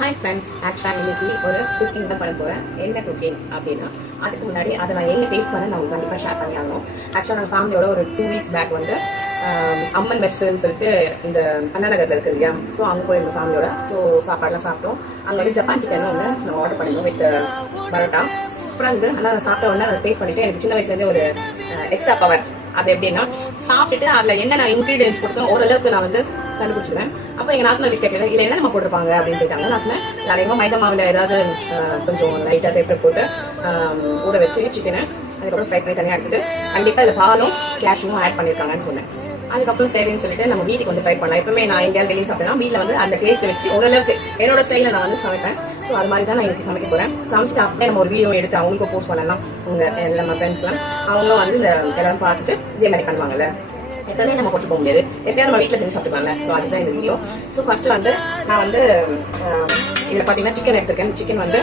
Hi friends, ஆக்சுவலாக இன்னைக்கு ஒரு குக்கிங் தான் பண்ண போகிறேன். என்ன குக்கிங் அப்படின்னா, அதுக்கு முன்னாடி அதை நான் எங்கே டேஸ்ட் பண்ண நான் உங்களுக்கு கண்டிப்பாக ஷேர் பண்ணி ஆகணும். ஆக்சுவலாக நான் ஃபேமிலியோட ஒரு 2 வீக்ஸ் பேக் வந்து அம்மன் மெஸ்ன்னு சொல்லிட்டு இந்த அண்ணா நகரில் இருக்குது இல்லையா, ஸோ அங்கே போய் எங்கள் ஃபேமிலியோட சாப்பாடுலாம் சாப்பிட்டோம். அங்கே வந்து ஜப்பான் சிக்கன் ஒன்று நம்ம ஆர்டர் பண்ணியிருந்தோம் வித் பரோட்டா. சூப்பராக இருந்து. ஆனால் அதை சாப்பிட்ட உடனே அதை டேஸ்ட் பண்ணிவிட்டு எனக்கு சின்ன வயசுலேருந்து ஒரு எக்ஸ்ட்ரா பவர். அது எப்படின்னா, சாப்பிட்டுட்டு அதில் என்ன நான் இன்க்ரீடியன்ஸ் கொடுத்தோம் ஓரளவுக்கு நான் வந்து கண்டுபிடிச்சிருவேன். அப்போ எங்கள் நாத்தனார் கேட்கல, இல்லை என்ன நம்ம போட்டிருப்பாங்க அப்படின்னு கேட்டாங்க. நான் சொன்னேன், அதிகமாக மைதா மாவில் ஏதாவது கொஞ்சம் லைட்டாக பேப்பர் போட்டு ஊற வச்சு சிக்கனை அதுக்கப்புறம் ஃப்ரை பண்ணி தனியாக எடுத்துட்டு கண்டிப்பாக இதில் பாலும் கேஷ்யூவும் ஆட் பண்ணியிருக்காங்கன்னு சொன்னேன். அதுக்கப்புறம் சரின்னு சொல்லிட்டு நம்ம வீட்டுக்கு வந்து ட்ரை பண்ணலாம். எப்பவுமே நான் எங்கேயாவது வெளியே சாப்பிட்டேன்னா வீட்டில் வந்து அந்த டேஸ்ட்டை வச்சு ஓரளவுக்கு என்னோட ஸ்டைலில் நான் வந்து சமைப்பேன். ஸோ அது மாதிரி தான் நான் எனக்கு சமைக்க போகிறேன். சமைச்சிட்டு அப்படியே நம்ம ஒரு வீடியோ எடுத்து அவங்களுக்கும் போஸ்ட் பண்ணலாம். உங்கள் நம்ம ஃப்ரெண்ட்ஸ்லாம் அவங்களும் வந்து இந்த எல்லாம் பார்த்துட்டு இதே மாதிரி பண்ணுவாங்கல்ல. எப்பவுமே நம்ம கொண்டு போக முடியாது, எப்பயாவது நம்ம வீட்டில் செஞ்சு சாப்பிட்டுப்பாங்க. ஸோ அதுதான் இந்த வீடியோ. ஸோ ஃபர்ஸ்ட் வந்து நான் வந்து இதில் பார்த்தீங்கன்னா சிக்கன் எடுத்திருக்கேன். சிக்கன் வந்து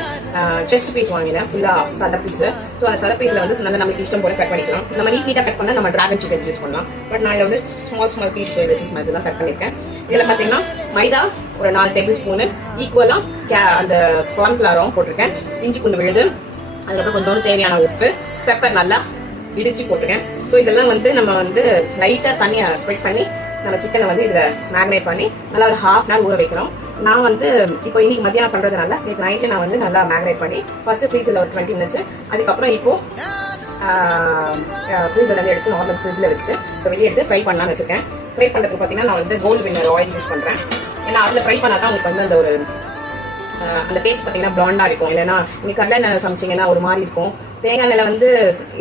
செஸ்ட் பீஸ் வாங்கினேன், ஃபுல்லாக சத பீஸு. ஸோ அந்த சத பீஸில் வந்து நல்லா நமக்கு இஷ்டம் போல கட் பண்ணிக்கலாம். நம்ம நீட்டாக கட் பண்ணால் நம்ம டிராகன் சிக்கன் யூஸ் பண்ணலாம். பட் நான் இதில் வந்து ஸ்மால் பீஸ் மாதிரி தான் கட் பண்ணியிருக்கேன். இதில் பார்த்தீங்கன்னா மைதா ஒரு 4 டேபிள் ஸ்பூனு ஈக்குவலாக அந்த கார்ன்ஃப்ளவரும் போட்டிருக்கேன். இஞ்சி பூண்டு விழுது, அதுக்கப்புறம் கொஞ்சம் தேவையான உப்பு, பெப்பர் நல்லா இடிச்சு போட்டுருக்கேன். ஸோ இதெல்லாம் வந்து நம்ம வந்து லைட்டாக தண்ணியை ஸ்ப்ரெட் பண்ணி நம்ம சிக்கனை வந்து இதில் மேரினேட் பண்ணி நல்லா ஒரு ½ நாள் ஊற வைக்கிறோம். நான் வந்து இப்போ இன்னைக்கு மத்தியானம் பண்ணுறதுனால நேற்று நைட்டு நான் வந்து நல்லா மேரினேட் பண்ணி ஃபர்ஸ்ட் ஃப்ரீஸில் ஒரு 20 மினிட்ஸ், அதுக்கப்புறம் இப்போ ஃப்ரீசர்லேருந்து எடுத்து நார்மல் ஃப்ரிட்ஜில் வச்சுட்டு இப்போ வெளியே எடுத்து ஃப்ரை பண்ணலான்னு வச்சுருக்கேன். ஃப்ரை பண்ணுறதுக்கு பார்த்தீங்கன்னா நான் வந்து கோல்டு வின்னர் ஆயில் யூஸ் பண்ணுறேன். ஏன்னா அதில் ஃப்ரை பண்ணால் தான் உங்களுக்கு வந்து அந்த ஒரு அந்த பேஸ்ட் பார்த்தீங்கன்னா பிளாண்டாக இருக்கும். இல்லைன்னா நீங்கள் கடலை எண்ணெய் சமைச்சிங்கன்னா ஒரு மாதிரி இருக்கும். தேங்காய் எண்ணெய் வந்து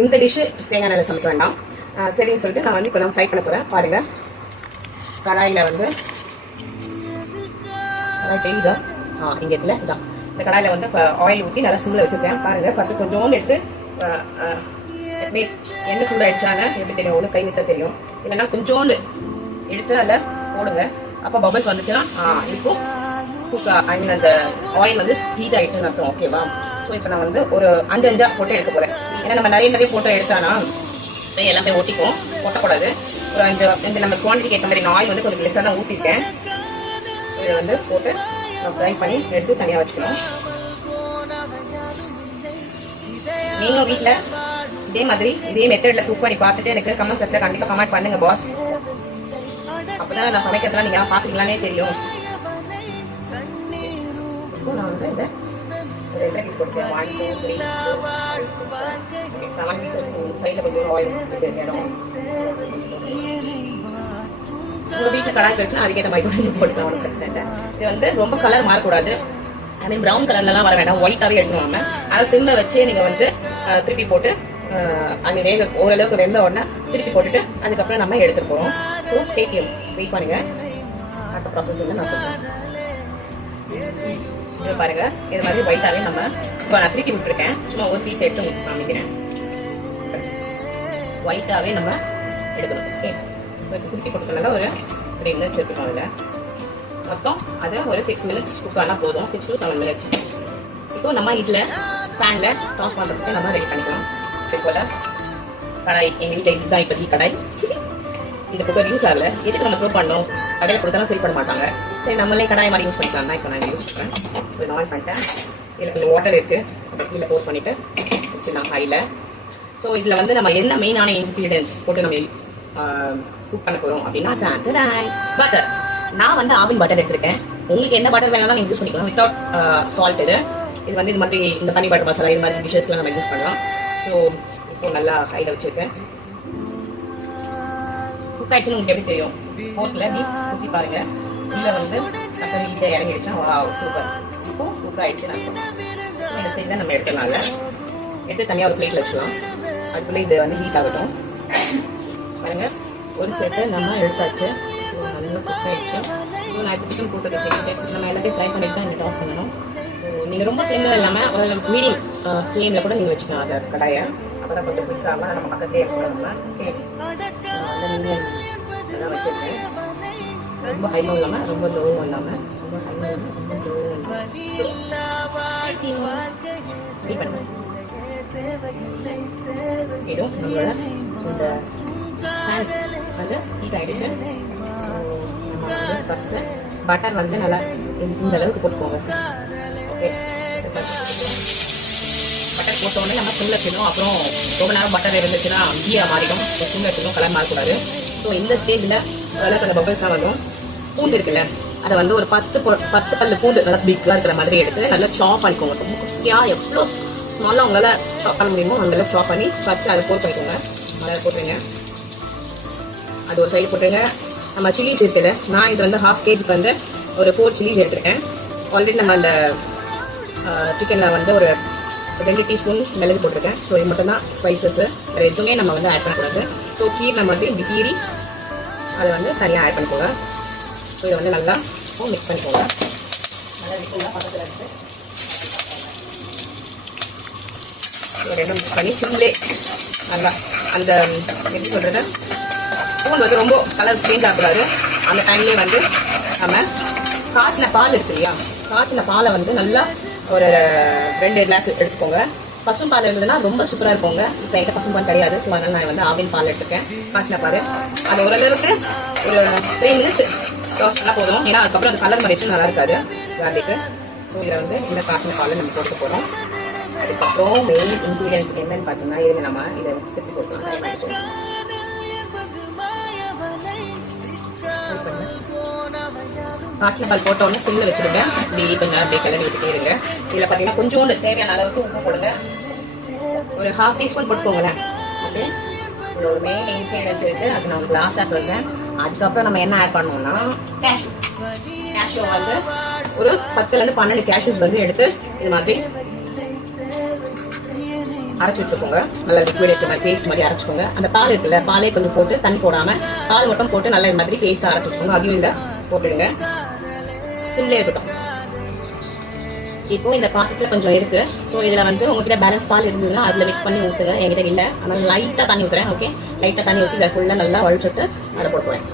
இந்த டிஷ்ஷு தேங்காய் எண்ணெய் சமைக்க வேண்டாம். சரின்னு சொல்லிட்டு நான் வந்து இப்போ தான் ஃப்ரை பண்ண போகிறேன். பாருங்கள், கடாயில் வந்து கடாய் தெரியுதா? இங்கே இல்லை, இதான் இந்த கடாயில் வந்து ஆயில் ஊற்றி நல்லா சிம்மில் வச்சுருக்கேன். பாருங்கள், ஃபர்ஸ்ட் கொஞ்சோண்டு எடுத்து எண்ணெய் சூடாயிடுச்சான்னு எப்படி தெரியும்? ஒன்று கை வச்சா தெரியும். இல்லைன்னா கொஞ்சோண்டு எடுத்து அதில் போடுங்க. அப்போ பபிள்ஸ் வந்துச்சுன்னா இப்போ அந்த ஆயில் வந்து ஹீட் ஆகிட்டுன்னு அர்த்தம். ஓகேவா? ஸோ இப்போ நான் வந்து ஒரு 5 போட்டு எடுக்க போகிறேன். ஏன்னா நம்ம நிறைய போட்டு எடுத்தானா எல்லாமே ஒட்டிக்கும், ஒட்டக்கூடாது. ஒரு 5 நம்ம குவான்டிட்டிக்கு ஏற்ற மாதிரி நான் ஆயில் வந்து கொஞ்சம் லெஸ்ஸாக தான் ஊற்றிருக்கேன். ஸோ இதை வந்து போட்டு நம்ம ஃப்ரை பண்ணி எடுத்து தனியாக வச்சுக்கணும். நீங்களும் வீட்டில் இதே மாதிரி இதே மெத்தடில் குக் பண்ணி பார்த்துட்டு எனக்கு கமெண்ட் செக்ஷனில் கண்டிப்பாக கமெண்ட் பண்ணுங்க பாஸ். அப்போ தான் நான் சமைக்கிறதுலாம் நீங்கள் பார்க்குறீங்களானே தெரியும். இப்போ நான் வந்து இந்த கொடுத்தேன் 1 2 3 7 பீசஸ் சைடில் கொஞ்சம் ஆயில் இடம். உங்கள் வீட்டில் கடாய் வச்சுன்னா அதுக்கேற்ற மாதிரி கூட நீங்கள் போட்டுக்கலாம், ஒன்றும் பிரச்சனை இல்லை. இது வந்து ரொம்ப கலர் மாறக்கூடாது. அதே ப்ரௌன் கலர்லாம் வர வேண்டாம், ஒயிட்டாகவே எடுத்துவாங்க. அதை சிம்மில் வச்சு நீங்கள் வந்து திருப்பி போட்டு அங்கே ஓரளவுக்கு வெந்த உடனே திருப்பி போட்டுட்டு அதுக்கப்புறம் நம்ம எடுத்துட்டு போகிறோம். ஸோ ஸ்டேடியம் வெயிட் பண்ணுங்க, அடுத்த ப்ராசஸ் வந்து நான் சொல்கிறேன். இது பாருங்க, இது மாதிரி ஒயிட்டாகவே நம்ம இப்போ நான் திருப்பி விட்டுருக்கேன். சும்மா ஒரு பீஸ் எடுத்து உங்களுக்கு காமிக்கிறேன். ஒயிட்டாகவே நம்ம எடுக்கணும். ஓகே, இப்போ திருப்பி கொடுக்கறதுனால ஒரு 3 மினிட்ஸ் எடுத்துக்கோம். இதில் மொத்தம் அதை ஒரு 6 மினிட்ஸ் குக் ஆனால் போதும், 6 to 7 மினிட்ஸ். இப்போ நம்ம இதில் பேனில் டாஸ் பண்ணுறதுக்கு நம்ம ரெடி பண்ணிக்கலாம். போல கடாய் எங்கள் வீட்டில் இதுதான் இப்போதைக்கு கடாய். இது குக்கர் யூஸ் ஆகலை, எதுக்கு நம்ம ப்ரூவ் பண்ணோம்? கடையில் கொடுத்தாலும் சரி பண்ண மாட்டாங்க. சரி, நம்மளே கடாய் மாதிரி யூஸ் பண்ணிக்கலாம் தான் இப்போ நான் யூஸ் பண்ணுறேன். இப்போ ஆயில் பண்ணிட்டேன். இதில் கொஞ்சம் வாட்டர் இருக்குது, கீழே போட் பண்ணிவிட்டு வச்சுக்கலாம் ஹையில். ஸோ இதில் வந்து நம்ம என்ன மெயினான இன்க்ரீடியன்ஸ் போட்டு நம்ம குக் பண்ண போகிறோம் அப்படின்னா பட்டர். நான் வந்து ஆவின் பட்டர் எடுத்திருக்கேன். உங்களுக்கு என்ன பட்டர் வேணாலும் நீங்கள் யூஸ் பண்ணிக்கலாம், வித்தவுட் சால்ட். இது வந்து இது மாதிரி இந்த பன்னீர் பட்டர் மசாலா இது மாதிரி டிஷ்ஷஸ்லாம் நம்ம யூஸ் பண்ணலாம். ஸோ இப்போ நல்லா கையில் வச்சுருக்கேன். குக் ஆயிடுச்சுன்னு உங்களுக்கு எப்படி தெரியும்? ஃபோர்க்கில் இப்படி குத்தி பாருங்க, உள்ளே வந்து பட்டர் ஈஸியாக இறங்கிடுச்சுன்னா வா சூப்பர். இப்போ குக் ஆயிடுச்சுன்னு அர்த்தம். இந்த சைடில் நம்ம எடுத்துடலாம்ல, எடுத்து தனியாக ஒரு பிளேட்டில் வச்சுக்கலாம். அதுக்குள்ளே இது வந்து ஹீட் ஆகட்டும். பாருங்க, ஒரு செட்டை நம்ம எடுத்தாச்சு. ஸோ நல்லா குக் ஆயிடுச்சு. ஸோ நான் இப்போ சிக்கன் போட்டுருக்கேன். நம்ம எல்லாத்தையும் ஃப்ரை பண்ணிட்டு தான் டாஸ் பண்ணணும். ஸோ நீங்கள் ரொம்ப சிம்மில் இல்லாமல் ஒரு மீடியம் ஃப்ளேமில் கூட நீங்கள் வச்சுக்கலாம் அதை கடாயை. அப்போ தான் கொஞ்சம் குயிக்காமல் நம்ம பக்கத்துலேயே இருக்கணும். மீடியம் நல்லா வச்சுருக்கேன். ரொம்ப ஹைவும் இல்லாமல் ரொம்ப லோவும் இல்லாமல், ரொம்ப ஹைவும் இல்லாமல் ரொம்ப லோவும் இல்லாமல் ரெடி பண்ணுவேன். இதுவும் நம்மளோட இந்த பேன் வந்து ஹீட் ஆகிடுச்சு. ஸோ நம்ம வந்து ஃபஸ்ட்டு பட்டர் வந்து நல்லா இந்த அளவுக்கு போட்டுக்கோங்க. ஓகே, பட்டர் போட்டோடனே நம்ம சிம்மில் வச்சிடணும். அப்புறம் ரொம்ப நேரம் பட்டர் இருந்துச்சுன்னா கீயா மாறிடும். சிம்மில் வச்சிடணும், கலர் மாறக்கூடாது. ஸோ இந்த ஸ்டேஜில் அதெல்லாம் கொஞ்சம் பபிள்ஸ்லாம் வரும். பூண்டு இருக்குல்ல, அதை வந்து ஒரு 10 பல்லு பூண்டு நல்லா பிக்காக இருக்கிற மாதிரி எடுத்து நல்லா சாப் பண்ணிக்கோங்க. ரொம்ப குட்டியாக எவ்வளோ ஸ்மாலாக உங்களால் சாப் பண்ண முடியுமோ அங்கெல்லாம் சாப் பண்ணி ஃபஸ்ட்டு அதை போட்டு பண்ணிக்கோங்க. அதை போட்டுருங்க, அது ஒரு சைடு போட்டுருங்க. நம்ம சில்லிஸ் இருக்குல்ல, நான் இது வந்து 1/2 kg வந்து ஒரு 4 சில்லிஸ் எடுத்துருக்கேன். ஆல்ரெடி நம்ம அந்த சிக்கனில் வந்து ஒரு 2 டீஸ்பூன் மிளகு போட்டிருக்கேன். ஸோ இது மட்டும் தான் ஸ்பைசஸ், வேறு எதுவுமே நம்ம வந்து ஆட் பண்ணக்கூடாது. ஸோ கீர் நம்ம வந்து இப்படி கீரி அதை வந்து தனியாக ஆட் பண்ணிக்கோங்க. ஸோ இதை வந்து நல்லா மிக்ஸ் பண்ணிக்கோங்க. நல்லா விட்டுங்க, பக்கத்தில் எடுத்து ரெண்டும் மிக்ஸ் பண்ணி சிம்லே நல்லா அந்த எப்படி சொல்கிறது, பூண்டு வந்து ரொம்ப கலர் சேஞ்ச் ஆகக்கூடாது. அந்த டைம்லேயே வந்து நம்ம காய்ச்சின பால் இருக்கு இல்லையா, காய்ச்சின பாலை வந்து நல்லா ஒரு 2 கிளாஸ் எடுத்துக்கோங்க. பசும் பால் இருந்ததுன்னா ரொம்ப சூப்பராக இருக்குங்க. இப்போ என்கிட்ட பசும் பால் கிடையாது, ஸோ அதனால் நான் வந்து ஆவின் பால் எடுத்துருக்கேன். காய்ச்சின பால் அது ஓரளவுக்கு ஒரு 3 மினிட்ஸ் ரோஸ்ட் பண்ணால் போதும். ஏன்னா அதுக்கப்புறம் அந்த கலர் மறைச்சும் நல்லா இருக்காது கார்லிக்கு. ஸோ இதில் வந்து இந்த காய்ச்சின பால் நம்ம போட்டு போகிறோம். அதுக்கப்புறம் மெயின் இன்க்ரீடியன்ஸ் என்னன்னு பார்த்தோம்னா, இதை நம்ம இதை திருப்பி போட்டுக்கலாம். காய்ச்சின பால் போட்ட உடனே சிம்மில் வச்சுடுங்க. இப்படி கொஞ்சம் அப்படியே கிளறி விட்டுட்டே இருங்க. இதில் பார்த்தீங்கன்னா கொஞ்சோண்டு தேவையான அளவுக்கு உப்பு போடுங்க. ஒரு 1/2 டீஸ்பூன் போட்டுக்கோங்களேன். ஓகே, இது ஒரு மெயின் இன்க்ரீடியன்ஸ் இருக்குது, அது நான் உங்களுக்கு லாஸ்ட்டாக சொல்கிறேன். அதுக்கப்புறம் நம்ம என்ன ஆட் பண்ணோம்னா கேஷ்யூ வந்து ஒரு 10லேருந்து 12 கேஷ்யூஸ் வந்து எடுத்து இது மாதிரி அரைச்சி வச்சுக்கோங்க. நல்லா லிக்விட் பேஸ்ட் மாதிரி அரைச்சிக்கோங்க. அந்த பால் இருக்குல்ல, பாலே கொஞ்சம் போட்டு தண்ணி போடாமல் பால் மட்டும் போட்டு நல்லா இது மாதிரி பேஸ்ட்டாக அரைச்சி வச்சுக்கோங்க. அதையும் இல்லை போட்டுடுங்க, சிம்லே இருக்கட்டும். இப்போ இந்த பாக்கெட்டில் கொஞ்சம் இருக்கு. ஸோ இதில் வந்து உங்ககிட்ட பேலன்ஸ் பால் இருந்ததுன்னா அதில் மிக்ஸ் பண்ணி ஊற்றுங்க. என்கிட்ட இல்லை, அதனால் லைட்டாக தண்ணி ஊற்றுறேன். ஓகே, லைட்டாக தண்ணி ஊற்றி இதை ஃபுல்லாக நல்லா வழிச்சுட்டு அதை போட்டுவேன்.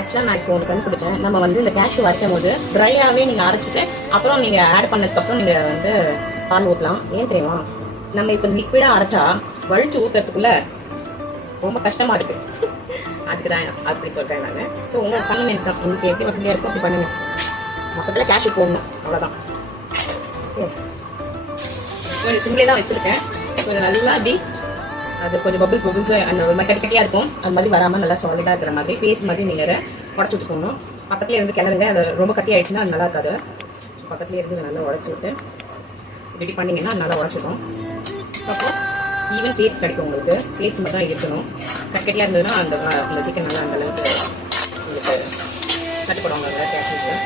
ஆக்சுவலாக நான் இப்போ ஒன்று கண்டுபிடிச்சேன். நம்ம வந்து இந்த கேஷ்யூ அரைக்கும் போது ட்ரையாகவே நீங்கள் அரைச்சிட்டு அப்புறம் நீங்கள் ஆட் பண்ணதுக்கப்புறம் நீங்கள் வந்து பால் ஊற்றலாம். ஏன் தெரியுமா, நம்ம இப்போ லிக்விடாக அரைச்சா வழிச்சு ஊற்றுறதுக்குள்ள ரொம்ப கஷ்டமாக இருக்குது. அதுக்கு தான் அப்படி சொல்கிறேன் நான். ஸோ உங்களுக்கு பண்ணுங்க, உங்களுக்கு எப்படி வசதியாக இருக்கும் அப்படி பண்ணுங்க. மொத்தத்தில் கேஷ்யூ போடணும், அவ்வளோதான். ஓகே, சிம்லே தான் வச்சுருக்கேன். ஸோ இது நல்லா அப்படி அது கொஞ்சம் பபிள்ஸ் அந்த ஒரு மாதிரி கட்டியாக இருக்கும். அது மாதிரி வராமல் நல்லா சாலிடாக இருக்கிற மாதிரி பேஸ்ட் மாதிரி நீங்கள் உடச்சி விட்டுக்கணும். பக்கத்துலேயே இருந்து கிளறுங்க. அது ரொம்ப கட்டி ஆகிடுச்சுன்னா அது நல்லா இருக்காது. ஸோ பக்கத்துலேயே இருந்து நல்லா உடச்சி விட்டு ரெடி பண்ணிங்கன்னா நல்லா உடச்சிடும். அப்புறம் ஈவன் பேஸ்ட் கிடைக்கும் உங்களுக்கு. பேஸ்ட் மட்டும் தான் இருக்கணும். கட்டியாக இருந்ததுன்னா அந்த சிக்கன் நல்லா அந்த அளவுக்கு உங்களுக்கு கட்டுப்படுவாங்க கேஷ்யூஸில்.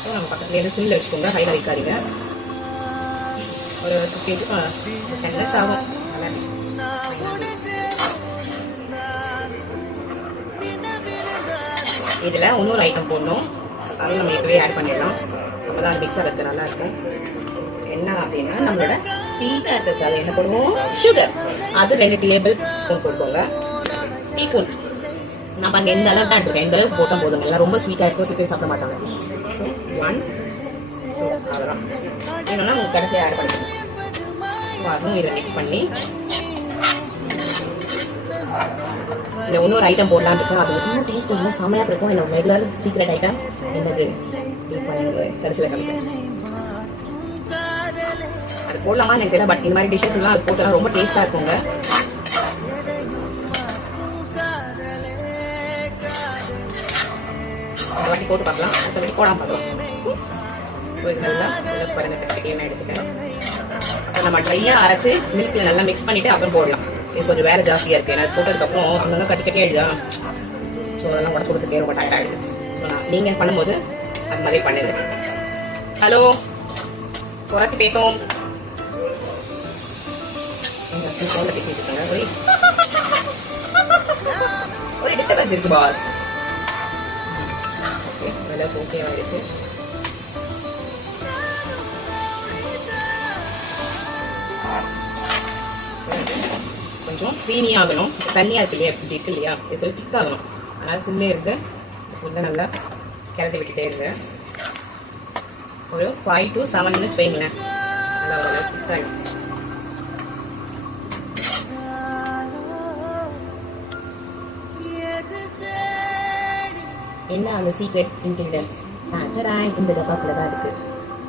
ஸோ நம்ம பக்கத்துலேருந்து சிம்மில் வச்சுக்கோங்க, ஹையில் வைக்காதீங்க. ஒரு 15 to 10 minutes ஆகும். இதில் இன்னொரு ஐட்டம் போடணும், அது நம்ம இப்போவே ஆட் பண்ணிடலாம். அப்போ தான் மிக்ஸ் ஆகிறது நல்லா இருக்கும். என்ன அப்படின்னா, நம்மளோட ஸ்வீட்டாக இருக்கிறது அது என்ன போடுவோம், சுகர். அது 2 டேபிள் ஸ்பூன் போட்டுக்கோங்க. டீஸ்பூன் நான் பாருங்க எந்த அளவுக்கு தான் எடுத்துருக்கேன். இந்த அளவுக்கு போட்டால் போதுங்க. எல்லாம் ரொம்ப ஸ்வீட்டாக இருக்கும், சீக்கிரம் சாப்பிட மாட்டாங்க. ஸோ 1 அவ்வளோதான். வேணும்னா உங்களுக்கு கடைசியாக ஆட் பண்ணிக்கணும். அதுவும் இதை மிக்ஸ் பண்ணி இந்த இன்னொரு ஐட்டம் போடலாம் இருக்கும். அது இன்னும் டேஸ்ட் நல்லா செமையாக இருக்கும். என்னோட ரெகுலர் சீக்ரெட் ஐட்டம் என்னது கடைசியில் கமிப்பேன். அது போடலாமா எனக்கு தெரியல, பட் இந்த மாதிரி டிஷ்ஷஸ் எல்லாம் அது போட்டோம்னா ரொம்ப டேஸ்ட்டாக இருக்குங்க. ஒரு வாட்டி போட்டு பார்க்கலாம், அடுத்த வாட்டி போடாமல் பார்க்கலாம். நல்லா பாருங்க கட்டியாக எடுத்துக்கிறேன். அப்புறம் நம்ம ட்ரையாக அரைச்சி மில்க் நல்லா மிக்ஸ் பண்ணிவிட்டு அப்புறம் போடலாம். இது கொஞ்சம் வேலை ஜாஸ்தியாக இருக்குது. ஏன்னா போட்டதுக்கப்புறம் அங்கங்கே கட்டி ஆகிடுதா. ஸோ அதெல்லாம் உடச்சு கொடுத்துட்டே ரொம்ப டயர்ட் ஆகிடுது. ஸோ நீங்கள் பண்ணும்போது அது மாதிரி பண்ணிடுங்க. ஹலோ, குறைச்சி பேசுவோம். ஃபோனில் பேசிட்டு இருக்காங்க. ஒரு டிஸ்டர்பன்ஸ் இருக்கு பாஸ். ஓகே, ஓரளவுக்கு ஓகேவா இருக்கு. கொஞ்சம் க்ரீமியாக ஆகணும். தண்ணியாக இருக்கு இல்லையா, இப்படி இருக்கு இல்லையா, இது திக் ஆகணும். அதனால் சிம்லே இருந்து ஃபுல்லாக நல்லா கிளறி விட்டுட்டே இருங்க. ஒரு 5 to 7 minutes வைங்களேன். நல்லா ஒரு திக் ஆகிடும். என்ன அந்த சீக்ரெட் இன்கிரிடியன்ஸ் இந்த டப்பாக்குள்ள தான் இருக்கு.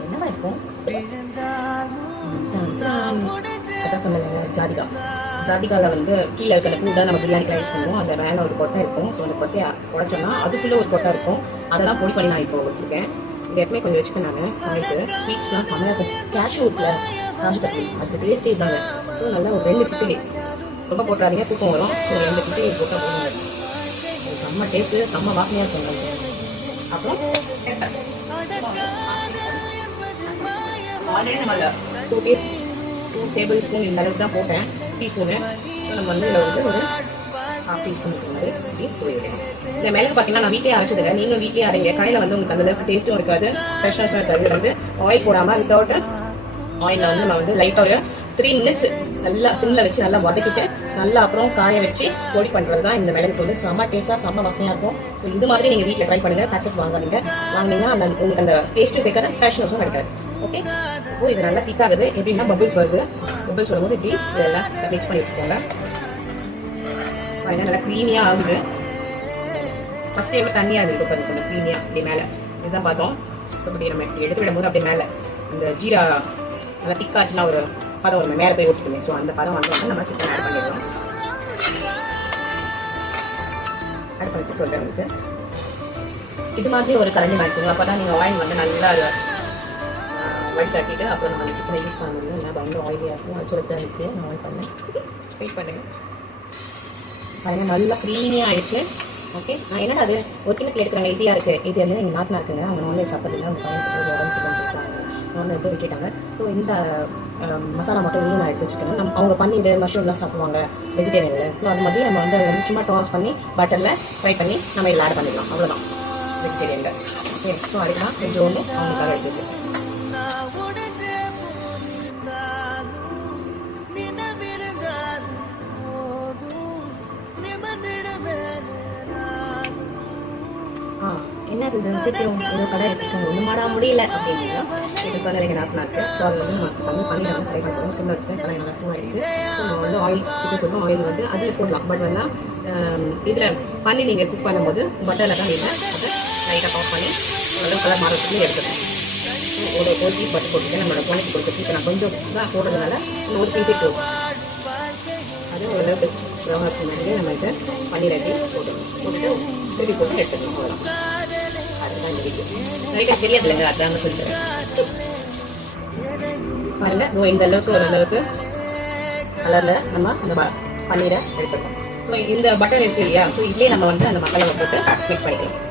என்னவா இருக்கும்? அதான் சொன்னாங்க ஜாதிகா. ஜாதிகாவில் வந்து கீழே இருக்கிற பூ தான் நம்ம பிரியாணிக்கு யூஸ் பண்ணுவோம். அதில் மேலே ஒரு கொட்டை இருக்கும். ஸோ அந்த கொட்டையை உடைச்சோன்னா அதுக்குள்ளே ஒரு கொட்டை இருக்கும். அதெல்லாம் பொடி பண்ணி நான் இப்போ வச்சுருக்கேன். இது எப்பவுமே கொஞ்சம் வச்சுக்கேன் நான் சமையலுக்கு. ஸ்வீட்ஸ்லாம் செம்மையாக இருக்கும். கேஷ்யூ இருக்குல்ல, காசு கட்டி அது டேஸ்டே இருந்தாங்க. ஸோ நல்லா ஒரு 2 கிட்டே ரொம்ப போட்டுறாதீங்க, தூக்கம் வரும். ஒரு 2 கிட்டே போட்டால் போடுங்க. செம்ம டேஸ்ட்டு, செம்ம வாசனையாக இருக்கும். அப்புறம் ஆல்ரெடி நம்ம 2 டேபிள் ஸ்பூன் இந்த அளவுக்கு தான் போட்டேன், டீஸ்பூனு. ஸோ நம்ம வந்து இதில் வந்து ஒரு 1/2 டீஸ்பூன் மாதிரி போயிடுவேன். இந்த மிளகு பார்த்தீங்கன்னா நான் வீட்லேயே அரைச்சதில்லை. நீங்களும் வீட்லேயே அரைங்க. கடையில் வந்து உங்களுக்கு அந்த டேஸ்ட்டும் இருக்காது, ஃப்ரெஷ்னஸும் இருக்காது. இது வந்து ஆயில் போடாமல் வித்தவுட் ஆயிலில் வந்து நம்ம வந்து லைட்டாக ஒரு 3 மினிட்ஸ் நல்லா சிம்மில் வச்சு நல்லா வதக்கிட்டு நல்லா அப்புறம் காய வச்சு பொடி பண்ணுறது தான் இந்த மிளகுக்கு வந்து செம்ம டேஸ்ட்டாக செம்ம வாசனையாக இருக்கும். ஸோ இது மாதிரி நீங்கள் வீட்டில் ட்ரை பண்ணுங்கள். பேக்கெட் வாங்குறீங்கன்னா அந்த உங்களுக்கு அந்த டேஸ்ட்டும் கிடைக்காது, ஃப்ரெஷ்னஸும் கிடைக்காது. ஓகே, இப்போ இது நல்லா திக்காகுது. எப்படின்னா பபிள்ஸ் வருது. பபிள்ஸ் வரும்போது இப்படி இதெல்லாம் மிக்ஸ் பண்ணி வச்சுக்கோங்க. நல்லா க்ரீமியாக ஆகுது. ஃபஸ்ட்டு எவ்வளோ தண்ணியாக இருக்குது இப்போ கொஞ்சம் க்ரீமியாக அப்படி மேலே இதுதான் பார்த்தோம். இப்படி நம்ம இப்படி எடுத்து விடும்போது அப்படியே மேலே இந்த ஜீரா நல்லா திக்காச்சுன்னா ஒரு பதம் ஒரு மேலே போய் ஊற்றிக்குமே. ஸோ அந்த பதம் வந்து நம்ம சிக்கன் ஆட் பண்ணிடுவோம். ஆட் பண்ணிட்டு சொல்கிறேன் உங்களுக்கு. இது மாதிரி ஒரு கலந்து மாற்றிக்கோங்க. அப்போ தான் நீங்கள் ஆயில் வந்து நல்லா வடி தட்டிட்டு அப்புறம் நம்ம சிக்கனை யூஸ் பண்ண முடியும். நல்லா பயங்கர ஆயிலியாக இருக்கும். அது சொல்லிட்டு இருக்குது. நான் ஆயில் பண்ணேன். வெயிட் பண்ணுங்கள். பாருங்கள் நல்லா க்ரீமியாக ஆகிடுச்சு. ஓகே, நான் என்னடா அது ஒரு கிணத்துல எடுக்கிறாங்க, இதியாக இருக்குது. இது வந்து எங்கள் நாட்டில் இருக்குங்க. அவங்க நான்வெஜ் சாப்பிட்றதுல அவங்க பையனுக்கு உடம்பு கொடுத்தாங்க, நான்வெஜ்ஜை விட்டுட்டாங்க. ஸோ இந்த மசாலா மட்டும் வெளியே நான் எடுத்து வச்சுக்கணும். அவங்க பன்னீர் மஷ்ரூம்லாம் சாப்பிடுவாங்க வெஜிடேரியனில். ஸோ அது மாதிரி நம்ம வந்து அதை வந்து சும்மா டாஸ் பண்ணி பட்டரில் ஃப்ரை பண்ணி நம்ம இதில் ஆட் பண்ணிடலாம். அவ்வளோதான் வெஜிடேரியனில். ஓகே, ஸோ அதுக்கு நான் கொஞ்சம் ஒன்று அவங்களுக்காக எடுத்து வச்சுருக்கேன். என்ன இது திருப்பியும் ஏதோ கடை வச்சுருக்காங்க, ஒன்றும் மாட முடியல அப்படின்னா இதுக்கான எங்கள் நாட்டில் இருக்குது. ஸோ அது வந்து நம்ம பன்னீர் வந்து கரெக்டாக போடுவோம். சிம்மில் வச்சுட்டு கடை நல்லா சும்மா ஆயிடுச்சு. ஸோ நம்ம வந்து ஆயில் இப்போ சொல்லுவோம், ஆயில் வந்து அதில் போடலாம். பட் வந்து இதில் பன்னீர் நீங்கள் குக் பண்ணும்போது பட்டரில் தான் நீங்கள் அதை லைட்டாக பாப் பண்ணி நல்லா கலர் மாறத்துலேயே எடுத்துக்கணும். ஒரு பீஸ் பட்டு போட்டுட்டு நம்மளோட குழந்தைக்கு கொடுத்துட்டு இப்போ நான் கொஞ்சம் தான் போடுறதுனால ஒரு பீஸே போதும். அது ஓரளவுக்கு ப்ரௌனாக முன்னாடியே நம்ம இதை பன்னீர் அடி போட்டுட்டு திருப்பி போட்டு எடுத்துக்கணும். அவ்வளோதான். அதுதான் இந்த வீடியோ. நிறைய தெரியாது இல்லைங்க, அதான் சொல்லிக்கிறேன். பாருங்க, இந்த அளவுக்கு ஓரளவுக்கு கலரில் நம்ம அந்த பன்னீரை எடுத்துக்கோம். ஸோ இந்த பட்டர் இருக்கு இல்லையா, ஸோ இதுலேயே நம்ம வந்து அந்த மசாலாவை போட்டு மிக்ஸ் பண்ணிக்கலாம்.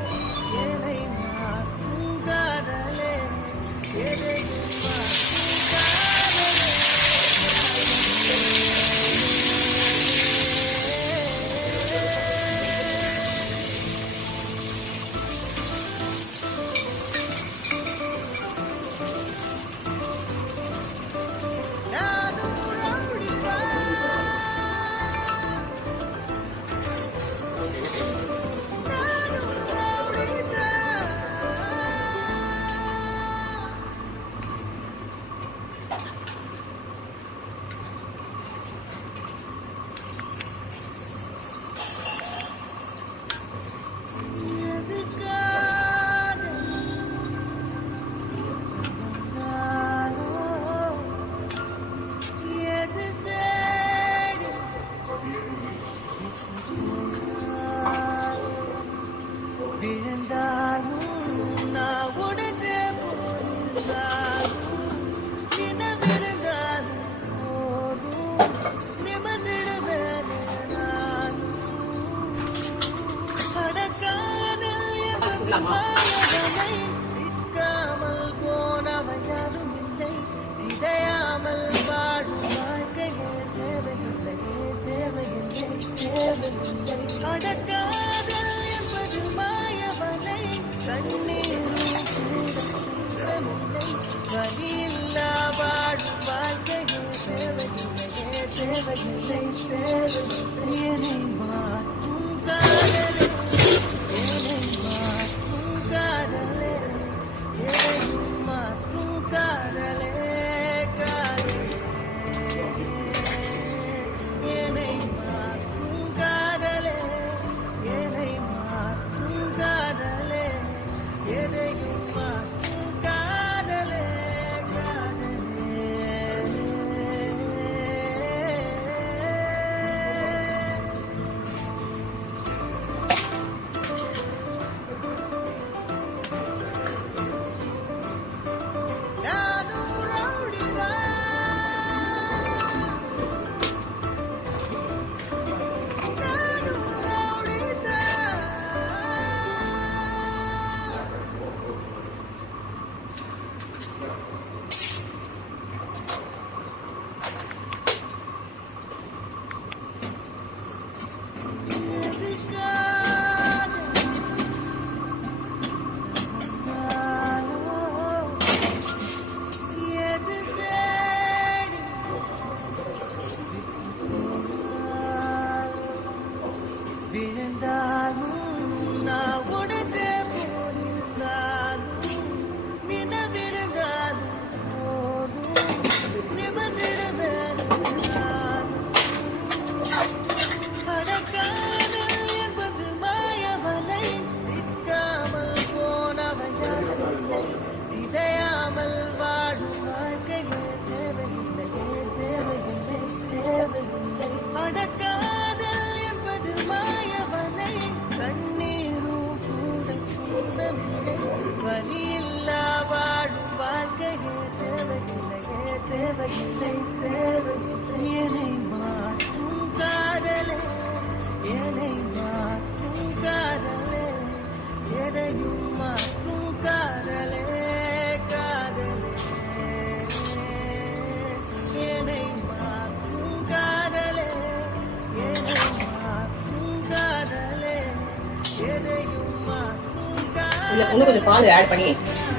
இன்னும் கொஞ்சம் பால் ஆட் பண்ணி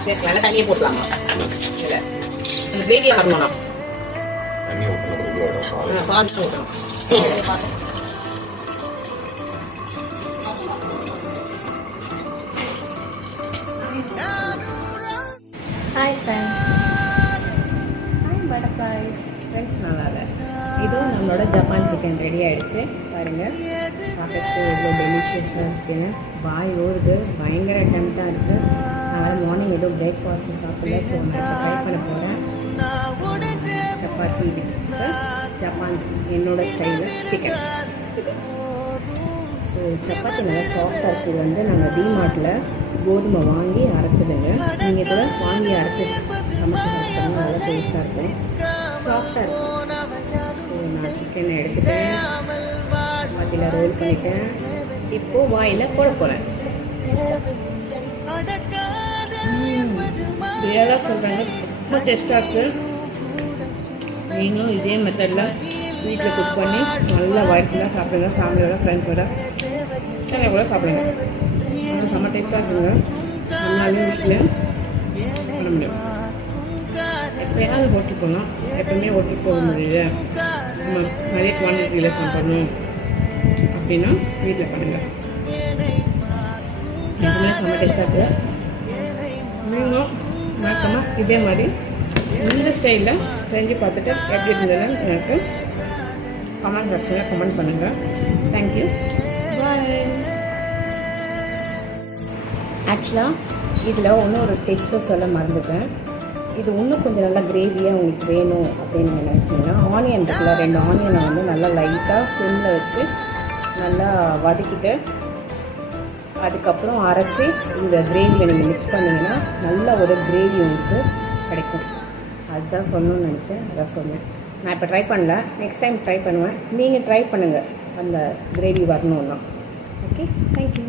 சேர்க்கலாம், தண்ணியே போட்டுக்கலாமா? இல்லை அந்த கிரேவியை வரணும்னா பால் போட்டோம். Hi friends, hi butterflies friends, நல்லா இல்லை. இதுவும் நம்மளோட ஜப்பான் சிக்கன் ரெடி ஆகிடுச்சு. பாருங்கள், பார்க்கறதுக்கு எவ்வளோ டெலிஷியஸாக இருக்குது. வாய் ஊறுது, பயங்கர டெம்ட்டாக இருக்குது. அதனால் மார்னிங் எதுவும் பிரேக்ஃபாஸ்ட்டு சாப்பிடல. ஸோ நான் இப்போ ட்ரை பண்ண போகிறேன். சப்பாத்தி வித் ஜப்பான் என்னோட ஸ்டைலில் சிக்கன். ஸோ சப்பாத்தி நல்லா சாஃப்டாக இருக்குது. வந்து நாங்கள் டிமார்ட்டில் கோதுமை வாங்கி அரைச்சதுங்க. நீங்கள் கூட வாங்கி அரைச்சி சமைச்சு சாப்பிட்டோம்னா நல்லா டேஸ்ட்டாக இருக்கும், சாஃப்டாக இருக்கும். ஸோ நான் சிக்கனை எடுத்துட்டேன், சப்பாத்தியில் ரோல் பண்ணிட்டேன். இப்போது வாயில் போட போகிறேன். இதெல்லாம் சொல்கிறாங்க, ரொம்ப டேஸ்ட்டாக இருக்குது. நீங்களும் இதே மெத்தடில் வீட்டில் குக் பண்ணி நல்லா வயிற்றுலாம் சாப்பிடுங்க. ஃபேமிலியோட ஃப்ரெண்ட்ஸோட கூட சாப்பிடுங்க. செம்ம டேஸ்ட்டாக இருக்குங்க. நம்மளாலையும் வீட்டில் பண்ண முடியும். எப்போயாவது ஓட்டி போகலாம், எப்பவுமே ஓட்டி போக முடியல, நம்ம நிறைய குவான்டிட்டியில் சாப்பிடணும் அப்படின்னா வீட்டில் பண்ணுங்கள். எப்பவுமே செம்ம டேஸ்ட்டாக இருக்குது. நீங்களும் மறக்காமல் இதே மாதிரி இந்த ஸ்டைலில் செஞ்சு பார்த்துட்டு எப்படி இருந்ததுன்னு எனக்கு கமெண்ட் பாக்ஸில் கமெண்ட் பண்ணுங்கள். தேங்க்யூ, பாய். ஆக்சுவலாக இதில் இன்னும் ஒரு டிப்ஸை சொல்ல மறந்துட்டேன். இது இன்னும் கொஞ்சம் நல்லா கிரேவியாக உங்களுக்கு வேணும் அப்படின்னு நீங்கள் நினச்சிங்கன்னா, ஆனியன் இருக்குல்ல, 2 ஆனியனை வந்து நல்லா லைட்டாக சிம்மில் வச்சு நல்லா வதக்கிட்டு அதுக்கப்புறம் அரைச்சி இந்த கிரேவியில் நீங்கள் மிக்ஸ் பண்ணிங்கன்னா நல்ல ஒரு கிரேவி உங்களுக்கு கிடைக்கும். அதுதான் சொல்லணும்னு நினச்சேன், அதான் சொன்னேன். நான் இப்போ ட்ரை பண்ணல, நெக்ஸ்ட் டைம் ட்ரை பண்ணுவேன். நீங்கள் ட்ரை பண்ணுங்கள் அந்த கிரேவி வரணுன்னா. Okay, thank you.